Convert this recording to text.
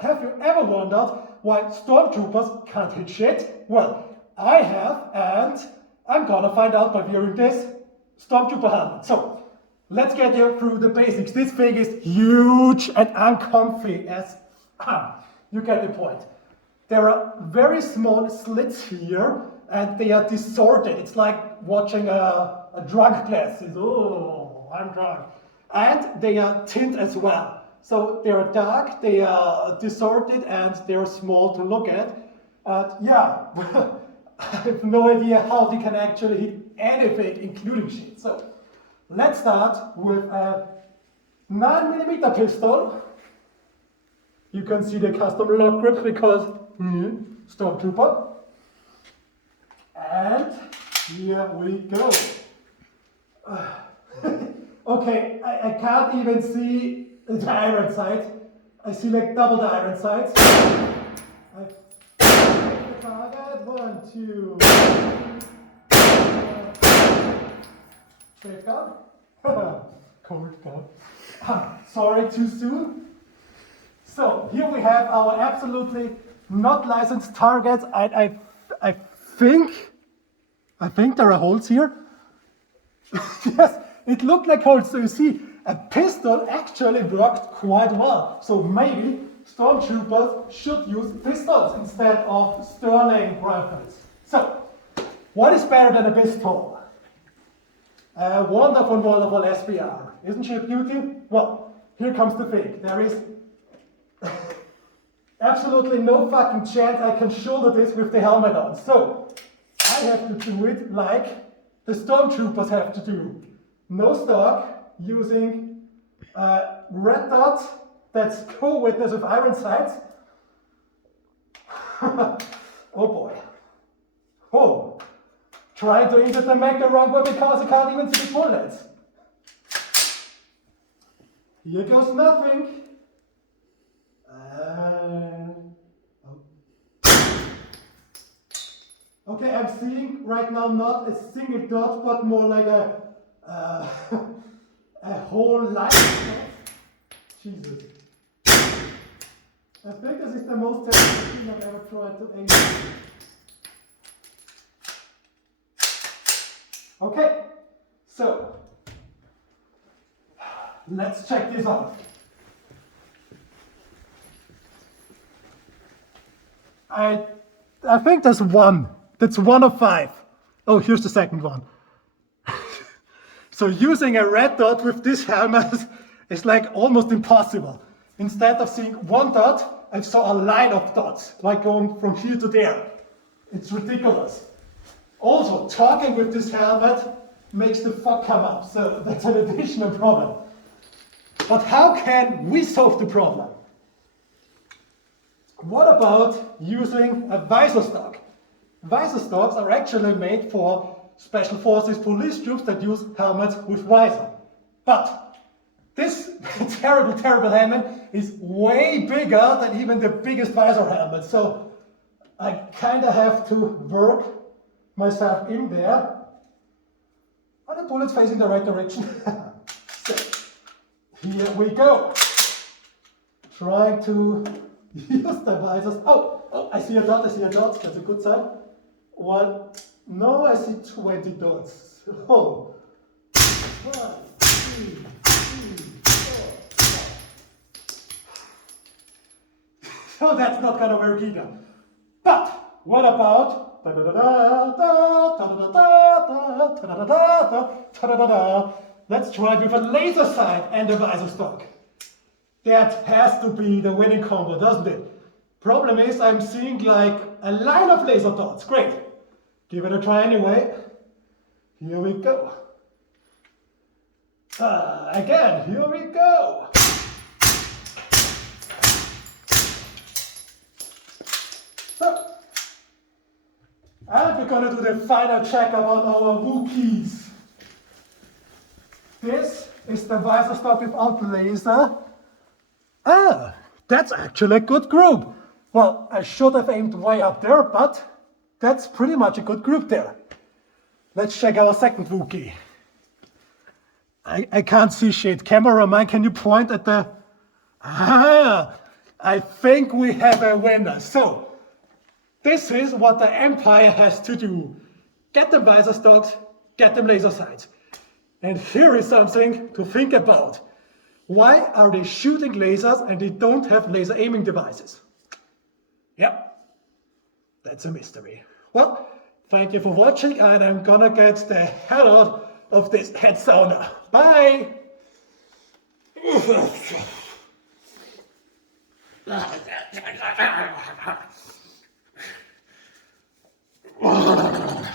have you ever wondered why Stormtroopers can't hit shit? Well, I have, and I'm gonna find out by wearing this Stormtrooper helmet. So, let's get you through the basics. This thing is huge and uncomfy as you get the point. There are very small slits here, and they are distorted. It's like watching a drunk class. Oh, I'm drunk. And they are tint as well. So they are dark, they are distorted, and they are small to look at. Yeah, I have no idea how they can actually hit anything, including shit. So let's start with a 9mm pistol. You can see the custom lock grip because Stormtrooper. And here we go. Okay, I can't even see the iron sight. I see like double the iron sights. I the target. 1, 2, 3. Straight gun. Cold gun. Sorry, too soon. So here we have our absolutely not licensed targets. I think there are holes here. Yes, it looked like holes. So you see, a pistol actually worked quite well. So maybe Stormtroopers should use pistols instead of Sterling rifles. So, what is better than a pistol? A wonderful, wonderful SBR. Isn't she a beauty? Well, here comes the thing. There is absolutely no fucking chance I can shoulder this with the helmet on. So, I have to do it like the Stormtroopers have to do. No stock, using red dots that's co-witness with iron sights. Oh boy. Oh. Trying to enter the mech the wrong way because I can't even see the bullets. Here goes nothing. Okay, I'm seeing right now not a single dot, but more like a whole line. Jesus. I think this is the most technical thing I've ever tried to aim. Okay, so let's check this out. I think there's one. That's 1 of 5. Oh, here's the second one. So using a red dot with this helmet is like almost impossible. Instead of seeing one dot, I saw a line of dots, like going from here to there. It's ridiculous. Also, talking with this helmet makes the fuck come up, so that's an additional problem. But how can we solve the problem? What about using a visor stock? Visor stocks are actually made for special forces police troops that use helmets with visor. But this terrible, terrible helmet is way bigger than even the biggest visor helmet. So I kind of have to work myself in there. Are the bullets facing the right direction? So, here we go. Trying to use the visors. Oh, I see a dot, That's a good sign. Well, no, I see 20 dots. Oh. 1, 2, 3, 4, 5. So that's not gonna work either. But what about let's try it with a laser sight and a visor stock. That has to be the winning combo, doesn't it? Problem is I'm seeing like a line of laser dots. Great. Give it a try anyway. Here we go. Again, here we go. So, and we're gonna do the final checkup on our Wookiees. This is the visor stock without laser. That's actually a good group. Well, I should have aimed way up there, but that's pretty much a good group there. Let's check our second Wookiee. I can't see shit. Cameraman, can you point at the... I think we have a winner. So, this is what the Empire has to do. Get them visor stocks, get them laser sights. And here is something to think about. Why are they shooting lasers and they don't have laser aiming devices? Yep, that's a mystery. Well, thank you for watching, and I'm gonna get the hell out of this head sauna. Bye!